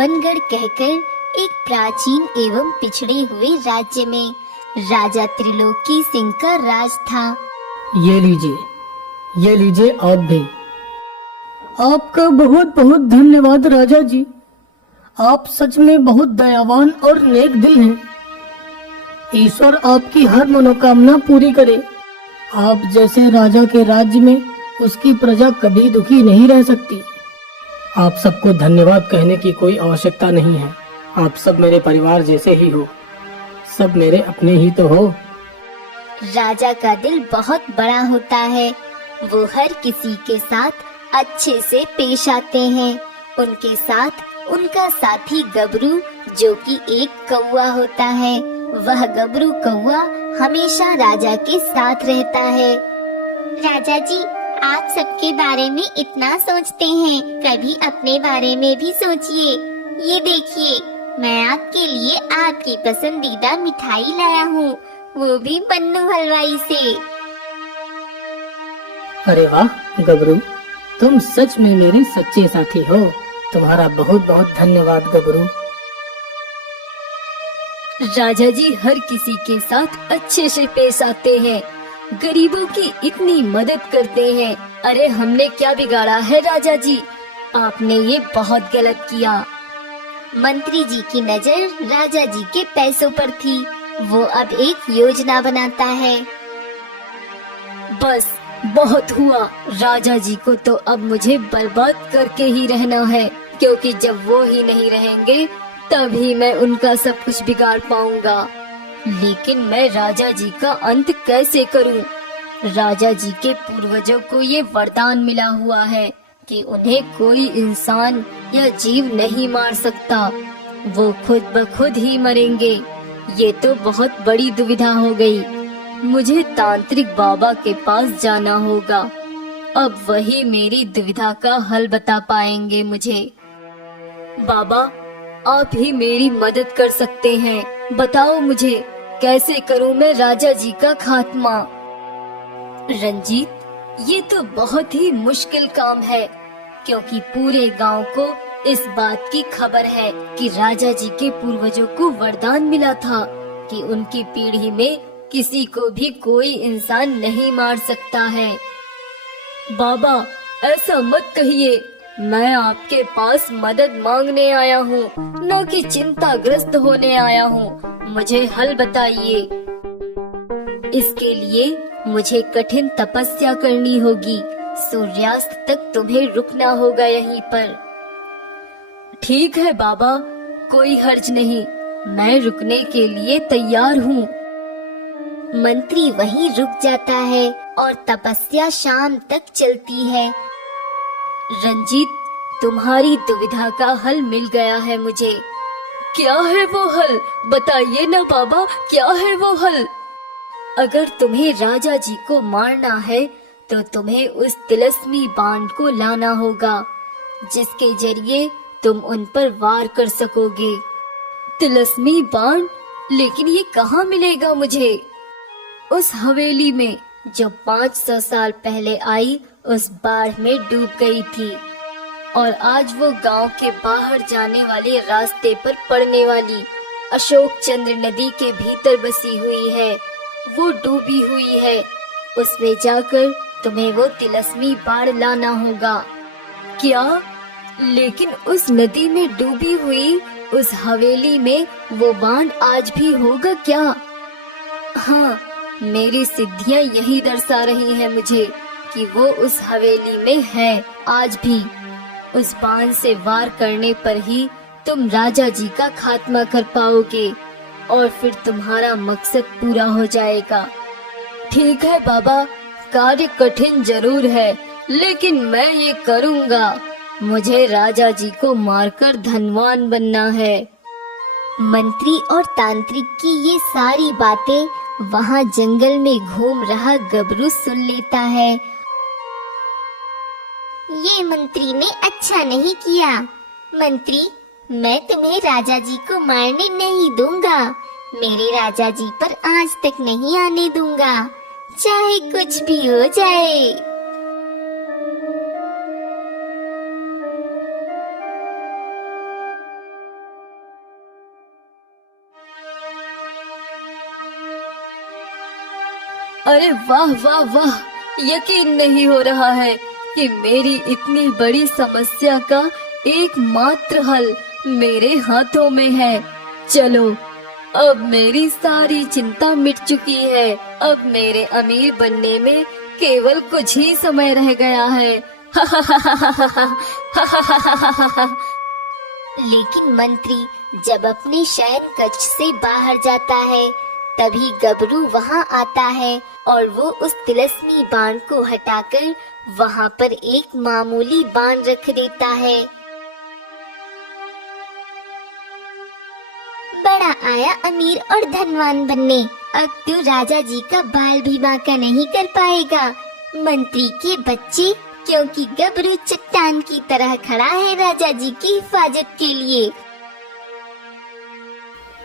रावणगढ़ कहकर एक प्राचीन एवं पिछड़े हुए राज्य में राजा त्रिलोकी सिंह का राज था। ये लीजिए आप भी। आपका बहुत बहुत धन्यवाद राजा जी। आप सच में बहुत दयावान और नेक दिल हैं। ईश्वर आपकी हर मनोकामना पूरी करे। आप जैसे राजा के राज्य में उसकी प्रजा कभी दुखी नहीं रह सकती। आप सबको धन्यवाद कहने की कोई आवश्यकता नहीं है। आप सब मेरे परिवार जैसे ही हो, सब मेरे अपने ही तो हो। राजा का दिल बहुत बड़ा होता है। वो हर किसी के साथ अच्छे से पेश आते हैं। उनके साथ उनका साथी गबरू, जो कि एक कौवा होता है, वह गबरू कौवा हमेशा राजा के साथ रहता है। राजा जी, आप सबके बारे में इतना सोचते हैं, कभी अपने बारे में भी सोचिए। ये देखिए, मैं आपके लिए आपकी पसंदीदा मिठाई लाया हूँ, वो भी बन्नू हलवाई से। अरे वाह गबरू, तुम सच में मेरे सच्चे साथी हो। तुम्हारा बहुत बहुत धन्यवाद गबरू। राजा जी हर किसी के साथ अच्छे से पेश आते हैं, गरीबों की इतनी मदद करते हैं। अरे हमने क्या बिगाड़ा है राजा जी, आपने ये बहुत गलत किया। मंत्री जी की नजर राजा जी के पैसों पर थी। वो अब एक योजना बनाता है। बस बहुत हुआ, राजा जी को तो अब मुझे बर्बाद करके ही रहना है, क्योंकि जब वो ही नहीं रहेंगे तभी मैं उनका सब कुछ बिगाड़ पाऊंगा। लेकिन मैं राजा जी का अंत कैसे करूं? राजा जी के पूर्वजों को ये वरदान मिला हुआ है कि उन्हें कोई इंसान या जीव नहीं मार सकता, वो खुद ब खुद ही मरेंगे। ये तो बहुत बड़ी दुविधा हो गई। मुझे तांत्रिक बाबा के पास जाना होगा। अब वही मेरी दुविधा का हल बता पाएंगे मुझे। बाबा, आप ही मेरी मदद कर सकते हैं। बताओ मुझे कैसे करूं मैं राजा जी का खात्मा। रंजीत, ये तो बहुत ही मुश्किल काम है, क्योंकि पूरे गांव को इस बात की खबर है कि राजा जी के पूर्वजों को वरदान मिला था कि उनकी पीढ़ी में किसी को भी कोई इंसान नहीं मार सकता है। बाबा, ऐसा मत कहिए। मैं आपके पास मदद मांगने आया हूँ, न कि चिंताग्रस्त होने आया हूँ। मुझे हल बताइए। इसके लिए मुझे कठिन तपस्या करनी होगी। सूर्यास्त तक तुम्हें रुकना होगा यहीं पर। ठीक है बाबा, कोई हर्ज नहीं, मैं रुकने के लिए तैयार हूँ। मंत्री वहीं रुक जाता है और तपस्या शाम तक चलती है। रंजीत, तुम्हारी दुविधा का हल मिल गया है मुझे। क्या है वो हल? बताइए ना बाबा, क्या है वो हल? अगर तुम्हें राजा जी को मारना है तो तुम्हें उस तिलस्मी बाण को लाना होगा, जिसके जरिए तुम उन पर वार कर सकोगे। तिलस्मी बाण? लेकिन ये कहाँ मिलेगा मुझे? उस हवेली में जो 500 साल पहले आई उस बाढ़ में डूब गई थी, और आज वो गांव के बाहर जाने वाले रास्ते पर पड़ने वाली अशोक चंद्र नदी के भीतर बसी हुई है। वो डूबी हुई है। उसमें जाकर तुम्हें वो तिलस्मी बाण लाना होगा। क्या? लेकिन उस नदी में डूबी हुई उस हवेली में वो बाण आज भी होगा क्या? हाँ, मेरी सिद्धियां यही दर्शा रही हैं मुझे कि वो उस हवेली में है आज भी। उस बाण से वार करने पर ही तुम राजा जी का खात्मा कर पाओगे और फिर तुम्हारा मकसद पूरा हो जाएगा। ठीक है बाबा, कार्य कठिन जरूर है, लेकिन मैं ये करूँगा। मुझे राजा जी को मारकर धनवान बनना है। मंत्री और तांत्रिक की ये सारी बातें वहाँ जंगल में घूम रहा गबरू सुन लेता है। ये मंत्री ने अच्छा नहीं किया। मंत्री, मैं तुम्हें राजा जी को मारने नहीं दूंगा। मेरे राजा जी पर आज तक नहीं आने दूंगा, चाहे कुछ भी हो जाए। अरे वाह वाह वाह, यकीन नहीं हो रहा है कि मेरी इतनी बड़ी समस्या का एकमात्र हल मेरे हाथों में है। चलो, अब मेरी सारी चिंता मिट चुकी है। अब मेरे अमीर बनने में केवल कुछ ही समय रह गया है। लेकिन मंत्री जब अपने शयन कक्ष से बाहर जाता है, तभी गबरू वहां आता है और वो उस तिलस्मी बाण को हटाकर वहां पर एक मामूली बाण रख देता है। बड़ा आया अमीर और धनवान बनने, अब तू राजा जी का बाल भी बांका नहीं कर पाएगा मंत्री के बच्चे, क्योंकि गबरू चट्टान की तरह खड़ा है राजा जी की हिफाजत के लिए।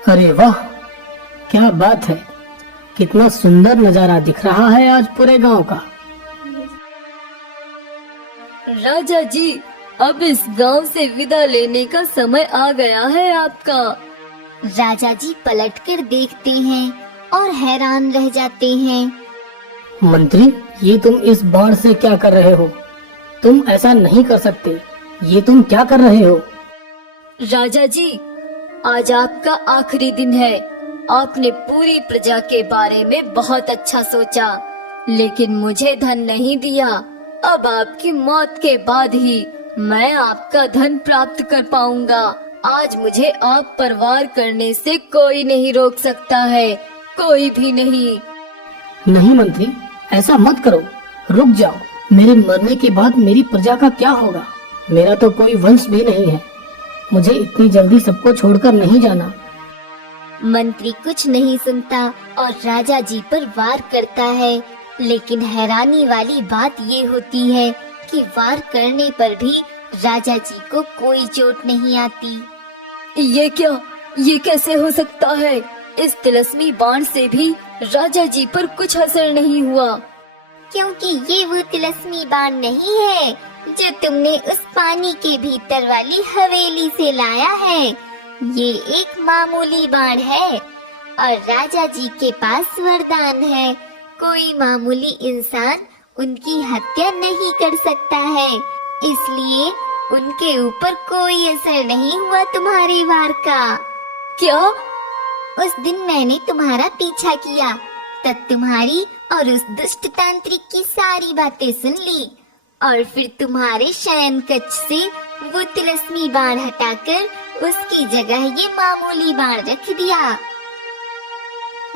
अरे वाह, क्या बात है, कितना सुंदर नजारा दिख रहा है आज पूरे गांव का। राजा जी, अब इस गांव से विदा लेने का समय आ गया है आपका। राजा जी पलटकर देखते हैं और हैरान रह जाते हैं। मंत्री, ये तुम इस बाण से क्या कर रहे हो? तुम ऐसा नहीं कर सकते, ये तुम क्या कर रहे हो? राजा जी, आज आपका आखिरी दिन है। आपने पूरी प्रजा के बारे में बहुत अच्छा सोचा, लेकिन मुझे धन नहीं दिया। अब आपकी मौत के बाद ही मैं आपका धन प्राप्त कर पाऊंगा। आज मुझे आप पर वार करने से कोई नहीं रोक सकता है, कोई भी नहीं। नहीं मंत्री, ऐसा मत करो, रुक जाओ। मेरे मरने के बाद मेरी प्रजा का क्या होगा? मेरा तो कोई वंश भी नहीं है, मुझे इतनी जल्दी सबको छोड़कर नहीं जाना। मंत्री कुछ नहीं सुनता और राजा जी पर वार करता है, लेकिन हैरानी वाली बात ये होती है कि वार करने पर भी राजा जी को कोई चोट नहीं आती। ये क्या, ये कैसे हो सकता है? इस तिलस्मी बाण से भी राजा जी पर कुछ असर नहीं हुआ। क्योंकि ये वो तिलस्मी बाण नहीं है जो तुमने उस पानी के भीतर वाली हवेली से लाया है। ये एक मामूली बाण है और राजा जी के पास वरदान है, कोई मामूली इंसान उनकी हत्या नहीं कर सकता है, इसलिए उनके ऊपर कोई असर नहीं हुआ तुम्हारे वार का। क्या? उस दिन मैंने तुम्हारा पीछा किया, तब तुम्हारी और उस दुष्ट तांत्रिक की सारी बातें सुन ली और फिर तुम्हारे शयन कक्ष से वो तिलस्मी बाण हटाकर उसकी जगह ये मामूली बाण रख दिया।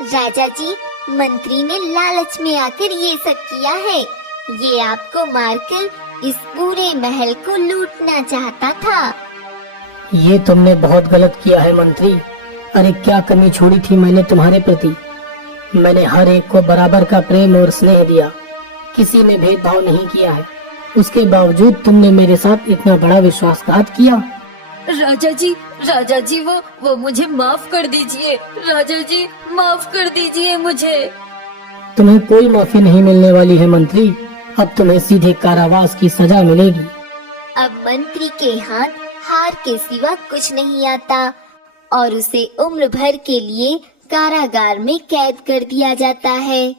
राजा जी, मंत्री ने लालच में आकर ये सब किया है। ये आपको मारकर इस पूरे महल को लूटना चाहता था। ये तुमने बहुत गलत किया है मंत्री। अरे क्या कमी छोड़ी थी मैंने तुम्हारे प्रति? मैंने हर एक को बराबर का प्रेम और स्नेह दिया, किसी में भेदभाव नहीं किया है। उसके बावजूद तुमने मेरे साथ इतना बड़ा विश्वासघात किया। राजा जी वो मुझे माफ कर दीजिए। राजा जी, माफ कर दीजिए मुझे। तुम्हें कोई माफी नहीं मिलने वाली है मंत्री, अब तुम्हें सीधे कारावास की सजा मिलेगी। अब मंत्री के हाथ हार के सिवा कुछ नहीं आता और उसे उम्र भर के लिए कारागार में कैद कर दिया जाता है।